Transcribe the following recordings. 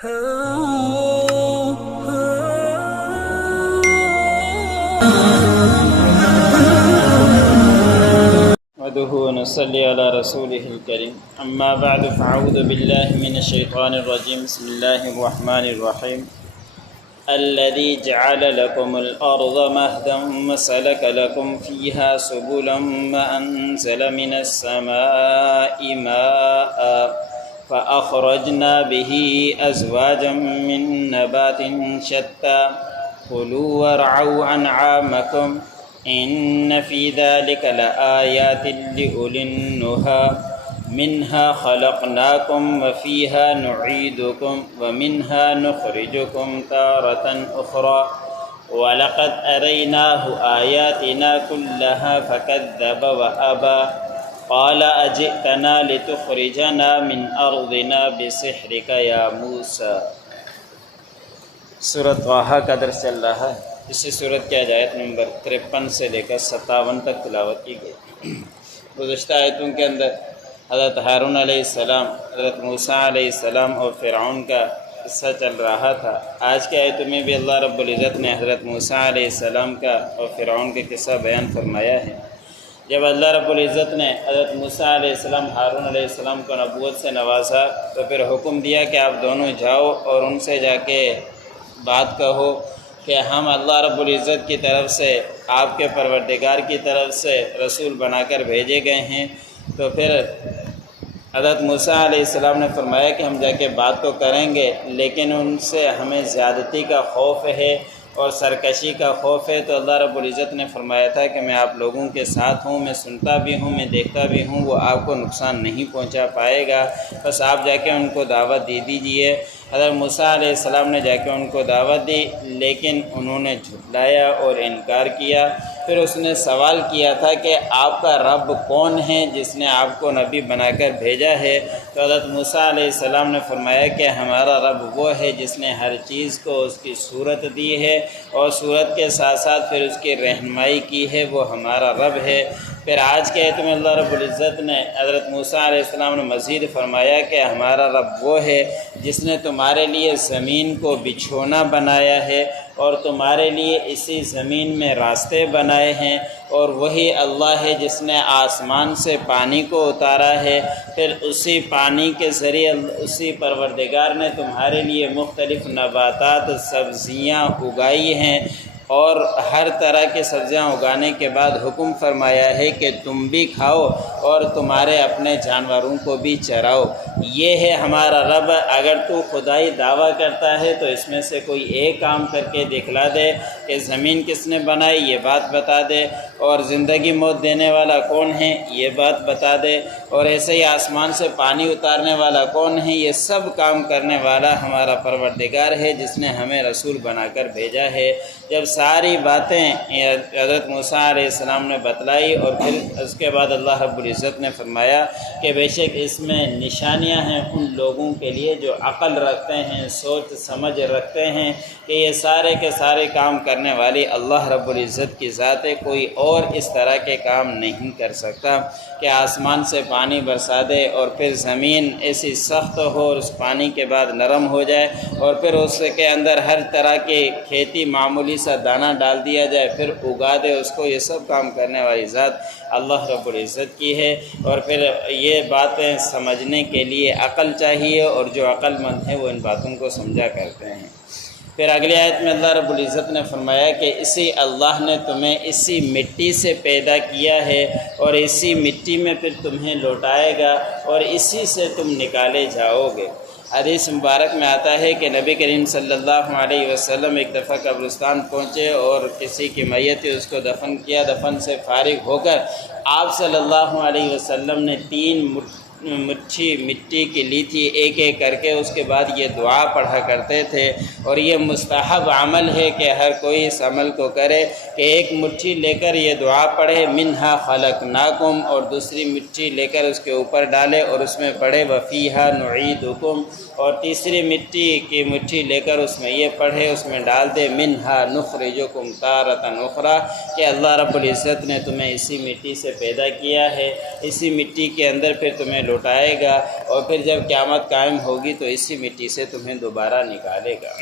نحمده ونصلي على رسوله الكريم اما بعد فاعوذ بالله من الشيطان الرجيم بسم الله الرحمن الرحيم الذي جعل لكم الأرض مهدا وسلك لكم فيها سبلا وأنزل من السماء ماء فأخرجنا به أزواجا من نبات شتى كلوا وارعوا أنعامكم إن في ذلك لآيات لأولي النهى منها خلقناكم وفيها نعيدكم ومنها نخرجكم تارة أخرى ولقد أريناه آياتنا كلها فكذب وأبى قال أجئتنا لتخرجنا من أرضنا بسحرك يا موسى۔ سورۃ طٰہٰ کا درس چل رہا ہے۔ اسی سورت کی آیت نمبر 53 سے لے کر 57 تک تلاوت کی گئی۔ گزشتہ آیتوں کے اندر حضرت ہارون علیہ السلام، حضرت موسیٰ علیہ السلام اور فرعون کا قصہ چل رہا تھا۔ آج کے آیتوں میں بھی اللہ رب العزت نے حضرت موسیٰ علیہ السلام کا اور فرعون کا قصہ بیان فرمایا ہے۔ جب اللہ رب العزت نے حضرت موسیٰ علیہ السلام، ہارون علیہ السلام کو نبوت سے نوازا تو پھر حکم دیا کہ آپ دونوں جاؤ اور ان سے جا کے بات کہو کہ ہم اللہ رب العزت کی طرف سے، آپ کے پروردگار کی طرف سے رسول بنا کر بھیجے گئے ہیں۔ تو پھر حضرت موسیٰ علیہ السلام نے فرمایا کہ ہم جا کے بات تو کریں گے، لیکن ان سے ہمیں زیادتی کا خوف ہے اور سرکشی کا خوف ہے۔ تو اللہ رب العزت نے فرمایا تھا کہ میں آپ لوگوں کے ساتھ ہوں، میں سنتا بھی ہوں، میں دیکھتا بھی ہوں، وہ آپ کو نقصان نہیں پہنچا پائے گا، بس آپ جا کے ان کو دعوت دے دیجئے۔ حضرت موسیٰ علیہ السلام نے جا کے ان کو دعوت دی، لیکن انہوں نے جھٹلایا اور انکار کیا۔ پھر اس نے سوال کیا تھا کہ آپ کا رب کون ہے جس نے آپ کو نبی بنا کر بھیجا ہے؟ تو حضرت موسیٰ علیہ السلام نے فرمایا کہ ہمارا رب وہ ہے جس نے ہر چیز کو اس کی صورت دی ہے اور صورت کے ساتھ ساتھ پھر اس کی رہنمائی کی ہے، وہ ہمارا رب ہے۔ پھر آج کے آیت میں اللہ رب العزت نے حضرت موسیٰ علیہ السلام نے مزید فرمایا کہ ہمارا رب وہ ہے جس نے تمہارے لیے زمین کو بچھونا بنایا ہے اور تمہارے لیے اسی زمین میں راستے بنائے ہیں، اور وہی اللہ ہے جس نے آسمان سے پانی کو اتارا ہے، پھر اسی پانی کے ذریعے اسی پروردگار نے تمہارے لیے مختلف نباتات، سبزیاں اگائی ہیں، اور ہر طرح کی سبزیاں اگانے کے بعد حکم فرمایا ہے کہ تم بھی کھاؤ اور تمہارے اپنے جانوروں کو بھی چراؤ۔ یہ ہے ہمارا رب۔ اگر تو خدائی دعویٰ کرتا ہے تو اس میں سے کوئی ایک کام کر کے دکھلا دے کہ زمین کس نے بنائی، یہ بات بتا دے، اور زندگی موت دینے والا کون ہے یہ بات بتا دے، اور ایسے ہی آسمان سے پانی اتارنے والا کون ہے، یہ سب کام کرنے والا ہمارا پروردگار ہے جس نے ہمیں رسول بنا کر بھیجا ہے۔ جب ساری باتیں حضرت موسیٰ علیہ السلام نے بتلائی، اور پھر اس کے بعد اللہ رب العزت نے فرمایا کہ بے شک اس میں نشانیاں ہیں ان لوگوں کے لیے جو عقل رکھتے ہیں، سوچ سمجھ رکھتے ہیں کہ یہ سارے کے سارے کام کرنے والی اللہ رب العزت کی ذات ہے، کوئی اور اس طرح کے کام نہیں کر سکتا کہ آسمان سے پانی برسا دے اور پھر زمین ایسی سخت ہو اور اس پانی کے بعد نرم ہو جائے، اور پھر اس کے اندر ہر طرح کی کھیتی معمولی سا دانہ ڈال دیا جائے پھر اگا دے اس کو۔ یہ سب کام کرنے والی ذات اللہ رب العزت کی ہے، اور پھر یہ باتیں سمجھنے کے لیے عقل چاہیے، اور جو عقل مند ہیں وہ ان باتوں کو سمجھا کرتے ہیں۔ پھر اگلی آیت میں اللہ رب العزت نے فرمایا کہ اسی اللہ نے تمہیں اسی مٹی سے پیدا کیا ہے اور اسی مٹی میں پھر تمہیں لوٹائے گا اور اسی سے تم نکالے جاؤ گے۔ حدیث مبارک میں آتا ہے کہ نبی کریم صلی اللہ علیہ وسلم ایک دفعہ قبرستان پہنچے اور کسی کی میت اس کو دفن کیا۔ دفن سے فارغ ہو کر آپ صلی اللہ علیہ وسلم نے 3 مٹھی مٹی کی لی تھی، ایک ایک کر کے، اس کے بعد یہ دعا پڑھا کرتے تھے، اور یہ مستحب عمل ہے کہ ہر کوئی اس عمل کو کرے کہ ایک مٹھی لے کر یہ دعا پڑھے، منہا خلقناکم، اور دوسری مٹھی لے کر اس کے اوپر ڈالے اور اس میں پڑھے وفیہا نعیدکم، اور تیسری مٹی کی مٹھی لے کر اس میں یہ پڑھے، اس میں ڈال دے منہا نخرجکم تارۃ اخری، کہ اللہ رب العزت نے تمہیں اسی مٹی سے پیدا کیا ہے، اسی مٹی کے اندر پھر تمہیں لوٹائے گا، اور پھر جب قیامت قائم ہوگی تو اسی مٹی سے تمہیں دوبارہ نکالے گا۔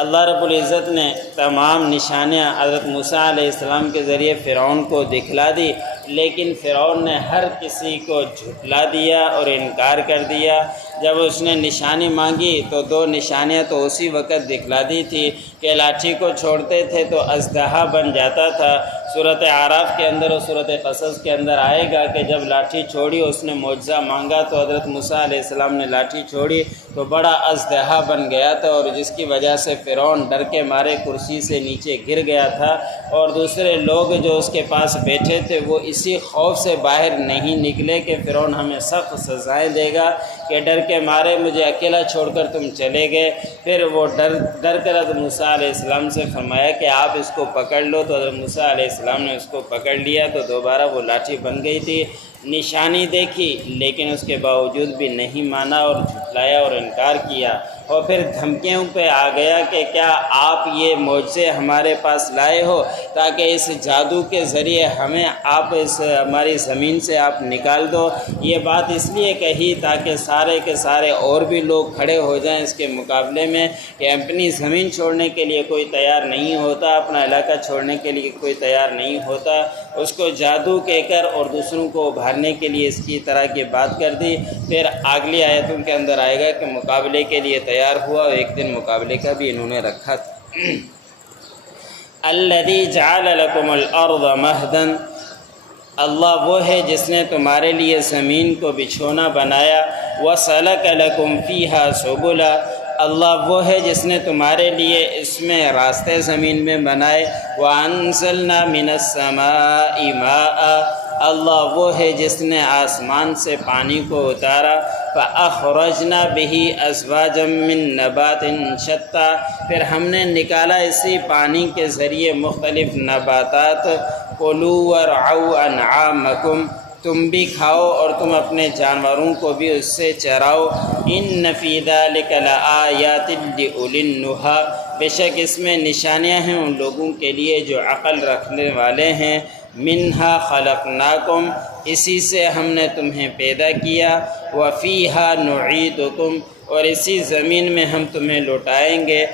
اللہ رب العزت نے تمام نشانیاں حضرت موسیٰ علیہ السلام کے ذریعے فرعون کو دکھلا دی، لیکن فرعون نے ہر کسی کو جھٹلا دیا اور انکار کر دیا۔ جب اس نے نشانی مانگی تو 2 نشانیاں تو اسی وقت دکھلا دی تھی کہ لاٹھی کو چھوڑتے تھے تو اژدہا بن جاتا تھا۔ سورۃ اعراف کے اندر اور سورۃ قصص کے اندر آئے گا کہ جب لاٹھی چھوڑی اس نے معجزہ مانگا تو حضرت موسیٰ علیہ السلام نے لاٹھی چھوڑی تو بڑا اژدہا بن گیا تھا، اور جس کی وجہ سے فرعون ڈر کے مارے کرسی سے نیچے گر گیا تھا، اور دوسرے لوگ جو اس کے پاس بیٹھے تھے وہ اسی خوف سے باہر نہیں نکلے کہ فرعون ہمیں سخت سزائیں دے گا، کہ ڈر کے مارے مجھے اکیلا چھوڑ کر تم چلے گئے۔ پھر وہ ڈر کر حضرت موسیٰ علیہ السلام سے فرمایا کہ آپ اس کو پکڑ لو، تو حضرت موسیٰ علیہ السلام نے اس کو پکڑ لیا تو دوبارہ وہ لاٹھی بن گئی تھی۔ نشانی دیکھی لیکن اس کے باوجود بھی نہیں مانا اور جھٹلایا اور انکار کیا، اور پھر دھمکیوں پہ آ گیا کہ کیا آپ یہ معجزے ہمارے پاس لائے ہو تاکہ اس جادو کے ذریعے ہمیں آپ اس ہماری زمین سے آپ نکال دو۔ یہ بات اس لیے کہی تاکہ سارے کے سارے اور بھی لوگ کھڑے ہو جائیں اس کے مقابلے میں کہ اپنی زمین چھوڑنے کے لیے کوئی تیار نہیں ہوتا، اپنا علاقہ چھوڑنے کے لیے کوئی تیار نہیں ہوتا، اس کو جادو کہہ کر اور دوسروں کو ابھارنے کے لیے اس کی طرح کی بات کر دی۔ پھر اگلی آیتوں کے اندر آئے گا کہ مقابلے کے لیے تیار ہوا، اور ایک دن مقابلے کا بھی انہوں نے رکھا تھا۔ الذی جعل لکم الارض مہدا، اللہ وہ ہے جس نے تمہارے لیے زمین کو بچھونا بنایا، وسلک لکم فیہا سبلا، اللہ وہ ہے جس نے تمہارے لیے اس میں راستے زمین میں بنائے، وانزلنا من السماء ماء، اللہ وہ ہے جس نے آسمان سے پانی کو اتارا، فاخرجنا بہ ازواجا من نبات شتیٰ، پھر ہم نے نکالا اسی پانی کے ذریعے مختلف نباتات، کلوا وارعوا انعامکم، تم بھی کھاؤ اور تم اپنے جانوروں کو بھی اس سے چراؤ، ان فی ذلک لآیات لأولی النہی، بے شک اس میں نشانیاں ہیں ان لوگوں کے لیے جو عقل رکھنے والے ہیں، منہا خلقناکم، اسی سے ہم نے تمہیں پیدا کیا، وفیہا نعیدکم، اور اسی زمین میں ہم تمہیں لوٹائیں گے،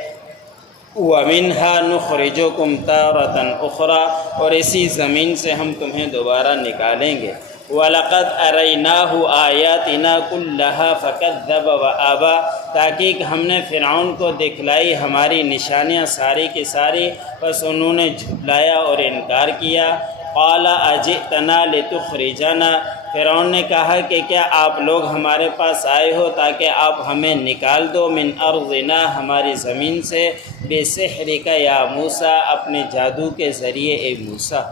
ومنہا نخرجکم تارۃ اخری، اور اسی زمین سے ہم تمہیں دوبارہ نکالیں گے، وَلَقَدْ أَرَيْنَاهُ آيَاتِنَا كُلَّهَا فَكَذَّبَ وَأَبَى، تاکہ ہم نے فرعون کو دکھلائی ہماری نشانیاں ساری کی ساری، بس انہوں نے جھٹلایا اور انکار کیا۔ قَالَ أَجِئْتَنَا لِتُخْرِجَنَا، فرعون نے کہا کہ کیا آپ لوگ ہمارے پاس آئے ہو تاکہ آپ ہمیں نکال دو، من ارضنا، ہماری زمین سے، بسحرک یا موسیٰ، اپنے جادو کے ذریعے اے موسیٰ۔